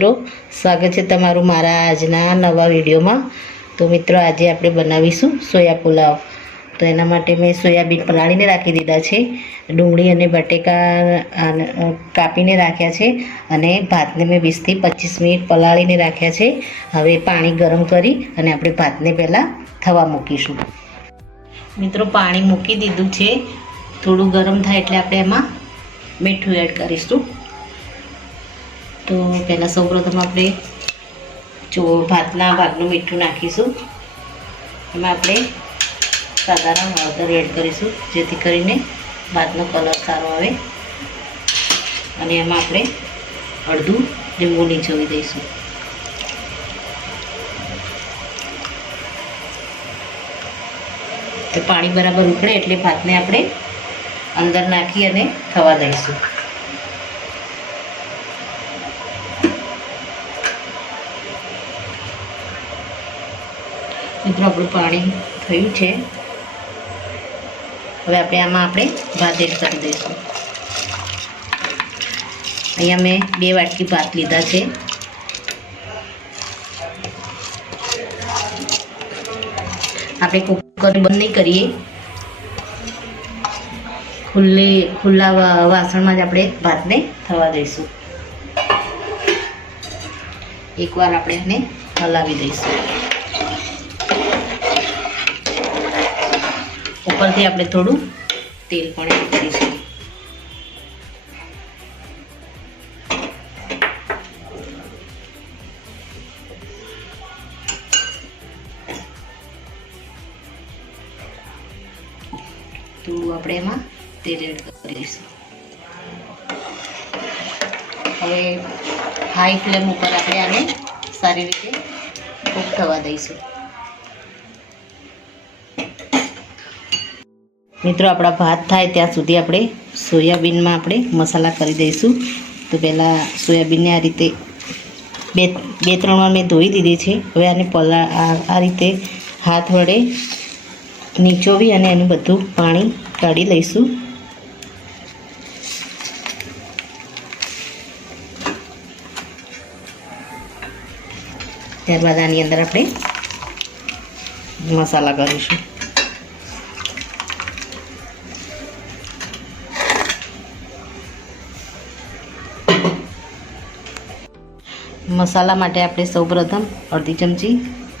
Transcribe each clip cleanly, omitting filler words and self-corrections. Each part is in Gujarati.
મિત્રો, સ્વાગત છે તમારું મારા આજના નવા વિડીયોમાં। તો મિત્રો, આજે આપણે બનાવીશું સોયા પુલાવ। તો એના માટે મેં સોયાબીન પલાળીને રાખી દીધા છે, ડુંગળી અને બટેકા કાપીને રાખ્યા છે, અને ભાતને મેં 20 થી 25 મિનિટ પલાળીને રાખ્યા છે। હવે પાણી ગરમ કરી અને આપણે ભાતને પહેલાં થવા મૂકીશું। મિત્રો, પાણી મૂકી દીધું છે, થોડું ગરમ થાય એટલે આપણે એમાં મીઠું એડ કરીશું। તો પહેલાં સૌપ્રથમ આપણે ભાતના ભાગનું મીઠું નાખીશું। એમાં આપણે સાધારણ હળદર એડ કરીશું, જેથી કરીને ભાતનો કલર સારો આવે। અને એમાં આપણે અડધું લીંબુ નીચોવી દઈશું। તો પાણી બરાબર ઉકળે એટલે ભાતને આપણે અંદર નાખી અને થવા દઈશું। મિત્રો, આપણું પાણી થયું છે, હવે આમાં આપણે ભાત એડ કરી દઈશું। અહીંયા મેં 2 વાટકી ભાત લીધા છે। આપણે કુકર બંધ નહીં કરીએ, ખુલ્લા વાસણમાં જ આપણે ભાતને થવા દઈશું। એકવાર આપણે એને હલાવી દઈશું। ઉપરથી આપણે થોડું તેલ પણ એડ કરીશું। તો આપણે એમાં તેલ એડ કરી દઈશું। હવે હાઈ ફ્લેમ ઉપર આપણે આને સારી રીતે કૂક થવા દઈશું। મિત્રો, આપણા ભાત થાય ત્યાં સુધી આપણે સોયાબીનમાં આપણે મસાલા કરી દઈશું। તો પહેલાં સોયાબીનને આ રીતે બે ત્રણ વાર મેં ધોઈ દીધી છે। હવે આને આ રીતે હાથ વડે નીચોવી અને એનું બધું પાણી કાઢી લઈશું। ત્યારબાદ આની અંદર આપણે મસાલા કરીશું। મસાલા માટે આપણે સૌપ્રથમ અડધી ચમચી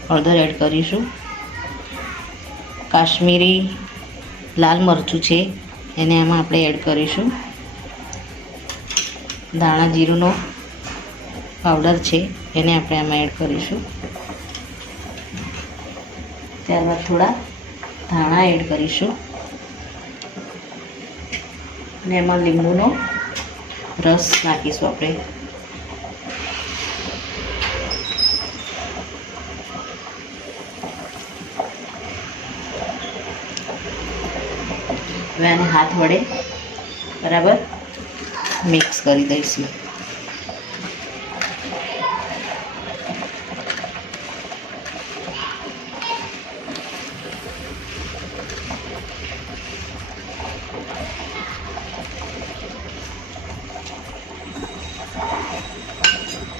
હળદર એડ કરીશું। કાશ્મીરી લાલ મરચું છે, એને આમાં આપણે એડ કરીશું। ધાણા જીરુંનો પાવડર છે, એને આપણે આમાં એડ કરીશું। ત્યારબાદ થોડા ધાણા એડ કરીશું, અને એમાં લીંબુનો રસ નાખીશું આપણે। હવે આને હાથ વડે બરાબર મિક્સ કરી દઈશું।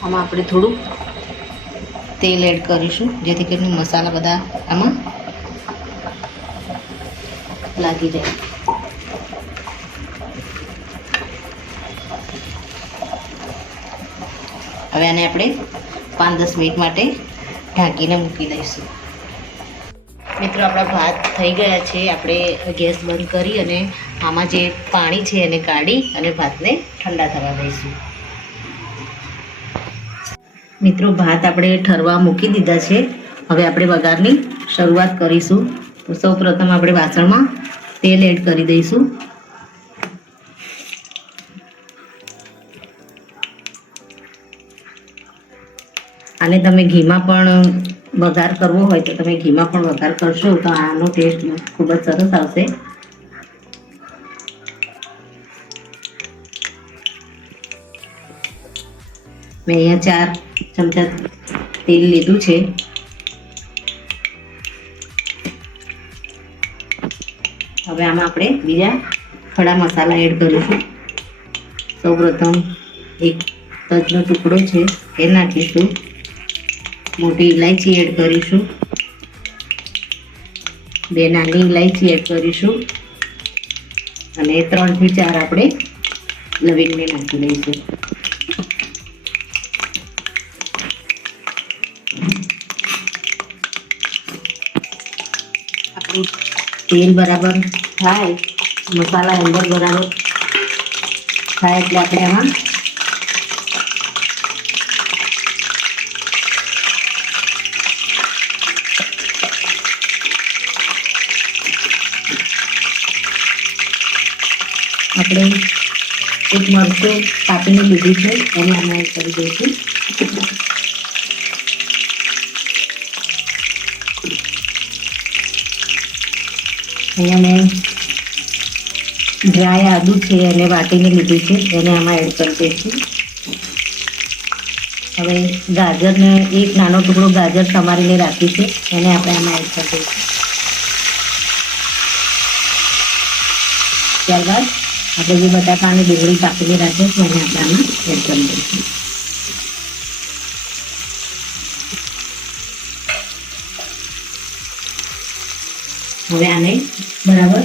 આમાં આપણે થોડું તેલ એડ કરીશું, જેથી કરીને મસાલા બધા આમાં લાગી જાય। હવે આને આપણે 5-10 મિનિટ માટે ઢાંકીને મૂકી દઈશું। મિત્રો, આપણા ભાત થઈ ગયા છે। આપણે ગેસ બંધ કરી અને આમાં જે પાણી છે એને કાઢી અને ભાતને ઠંડા થવા દઈશું। મિત્રો, ભાત આપણે ઠરવા મૂકી દીધા છે। હવે આપણે વઘારની શરૂઆત કરીશું। તો સૌપ્રથમ આપણે વાસણમાં તેલ એડ કરી દઈશું। અને તમે ઘીમાં પણ વઘાર કરવો હોય તો તમે ઘીમાં પણ વઘાર કરશો તો આનો ટેસ્ટ ખૂબ જ સરસ આવશે। મેં અહીંયા 4 ચમચા તેલ લીધું છે। હવે આમાં આપણે બીજા ખડા મસાલા એડ કરીશું। સૌપ્રથમ 1 તજનો ટુકડો છે એ નાખીશું. મોટી ઇલાયચી એડ કરીશું. 2 નાની ઇલાયચી એડ કરીશું અને 3 થી 4 આપણે લવિંગને નાખી દઈશું. આપણું તેલ બરાબર થાય, મસાલા અંદર બરાબર થાય એટલે આપણે આમાં આપણે એક મરચું કાપીને લીધું છે એને આમાં એડ કરી દઈશું. અહીંયા મેં ડ્રાય આદુ છે એને વાટીને લીધું છે એને આમાં એડ કરી દઈશું. હવે ગાજરને એક નાનો ટુકડો ગાજર સમારીને રાખી છે એને આપણે આમાં એડ કરી દઈશું. ત્યારબાદ આપણે જે બટાકા અને ડુંગળી કાપીને રાખીએ છીએ એને આપણે આમાં એડ કરી દઈશું. હવે આને બરાબર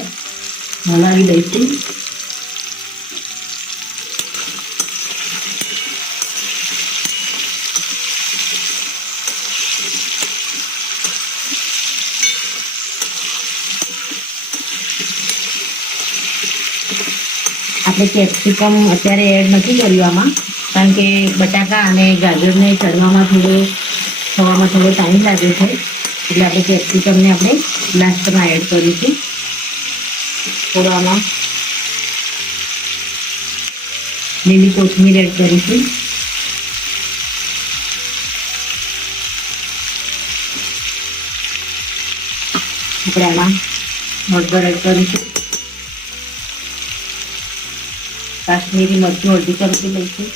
હલાવી દઈશું. આપણે કેપ્સિકમ અત્યારે એડ નથી કર્યું આમાં, કારણ કે બટાકા અને ગાજરને ચડવામાં થવામાં થોડો ટાઈમ લાગે છે, એટલે આપણે કેપ્સિકમને આપણે લાસ્ટમાં એડ કરીશું. થોડો આમાં લીલી કોથમીર એડ કરીશું. આપણે આમાં હળદર એડ કરીશું. કાશ્મીરી મરચું અડધી ચમચી લઈશું.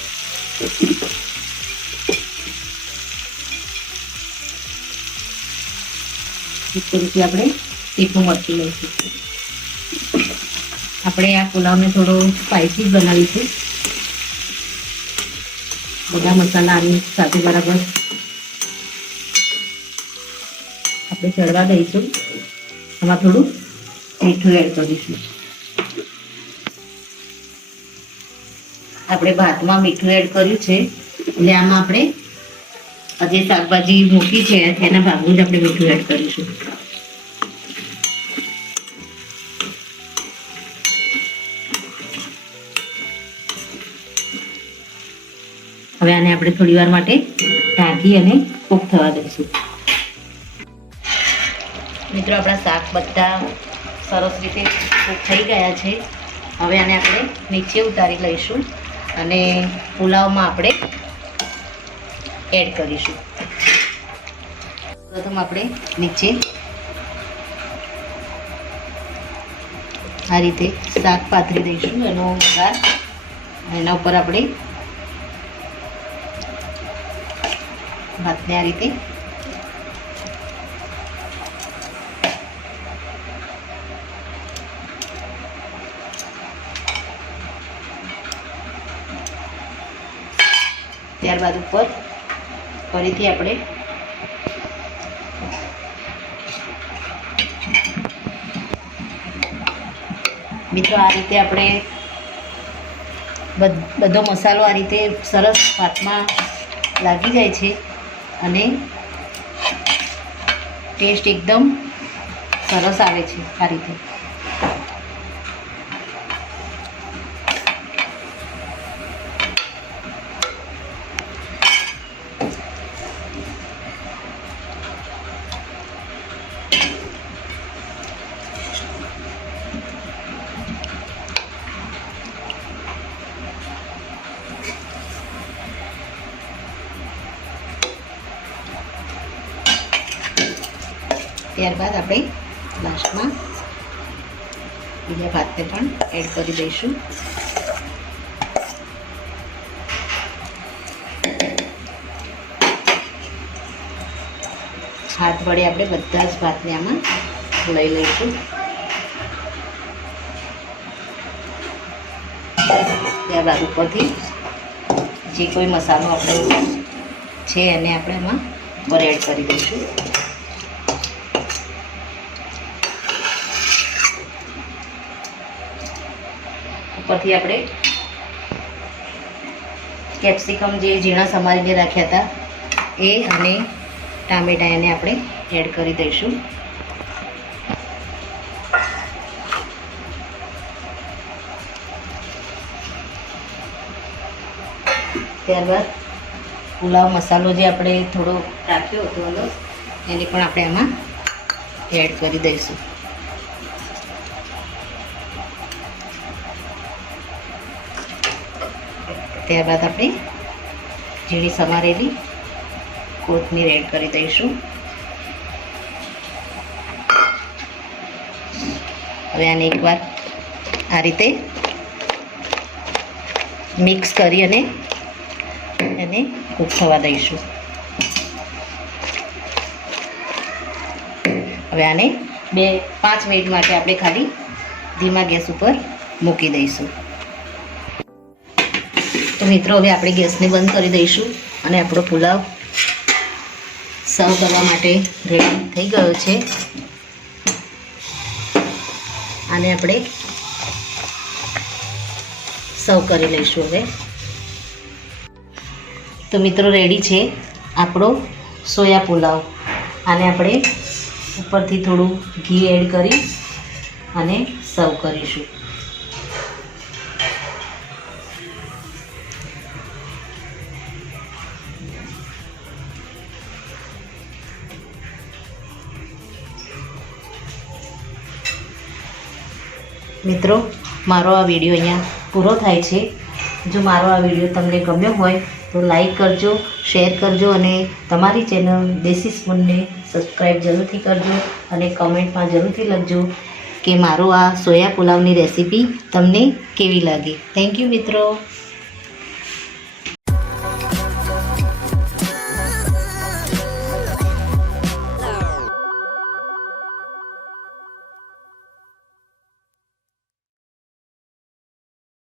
એક ચમચી આપણે તીખું મરચું લઈશું. આપણે આ પુલાવને થોડો સ્પાઇસી બનાવીશું. બધા મસાલા આની સાથે બરાબર આપણે ચડવા દઈશું. આમાં થોડું મીઠું એડ કરીશું. આપણે ભાતમાં મીઠું એડ કર્યું છે એટલે આમાં આપણે જે શાકભાજી મૂકી છે એના ભાગનું જ આપણે મીઠું એડ કરીશું. હવે આને આપણે થોડી વાર માટે ઢાંકી અને કૂક થવા દઈશું. મિત્રો, આપણા શાક બધા સરસ રીતે કૂક થઈ ગયા છે. હવે આને આપણે નીચે ઉતારી લઈશું અને પુલાવમાં આપણે એડ કરીશું. પ્રથમ આપણે નીચે આ રીતે શાક પાથરી દઈશું એનો વઘાર, એના ઉપર આપણે ભાતને આ રીતે ત્યારબાદ ઉપર ફરીથી આપણે મિત્રો આ રીતે આપણે બધો મસાલો આ રીતે સરસ ભાતમાં લાગી જાય છે અને ટેસ્ટ એકદમ સરસ આવે છે. આ રીતે ત્યારબાદ આપણે લાસ્ટમાં બીજા ભાતને પણ એડ કરી દઈશું. હાથ વડે આપણે બધા જ ભાતને આમાં લઈ લઈશું. ત્યારબાદ ઉપરથી જે કોઈ મસાલો આપણે છે એને આપણે એમાં એડ કરી દઈશું. ઉપરથી આપણે કેપ્સિકમ જે ઝીણા સમારીને રાખ્યા હતા એ અને ટામેટા એને આપણે એડ કરી દઈશું. ત્યારબાદ પુલાવ મસાલો જે આપણે થોડો રાખ્યો હતો અંદર એને પણ આપણે આમાં એડ કરી દઈશું. ત્યારબાદ આપણે ઝીણી સમારેલી કોથમીર એડ કરી દઈશું. હવે આને એકવાર આ રીતે મિક્સ કરી અને એને કૂક થવા દઈશું. હવે આને 2-5 મિનિટ માટે આપણે ખાલી ધીમા ગેસ ઉપર મૂકી દઈશું. તો મિત્રો હવે આપણે ગેસને બંધ કરી દઈશું અને આપણો પુલાવ સર્વ કરવા માટે રેડી થઈ ગયો છે. આને આપણે સર્વ કરી લઈશું. હવે તો મિત્રો રેડી છે આપણો સોયા પુલાવ. આને આપણે ઉપરથી થોડું ઘી એડ કરી અને સર્વ કરીશું. મિત્રો મારો આ વિડીયો અહીંયા પૂરો થાય છે. જો મારો આ વિડીયો તમને ગમ્યો હોય તો લાઈક કરજો, શેર કરજો અને તમારી ચેનલ દેશી સ્પૂનને સબસ્ક્રાઈબ જરૂરથી કરજો અને કમેન્ટમાં જરૂરથી લખજો કે મારો આ સોયા પુલાવની રેસીપી તમને કેવી લાગી. થેન્ક યુ મિત્રો.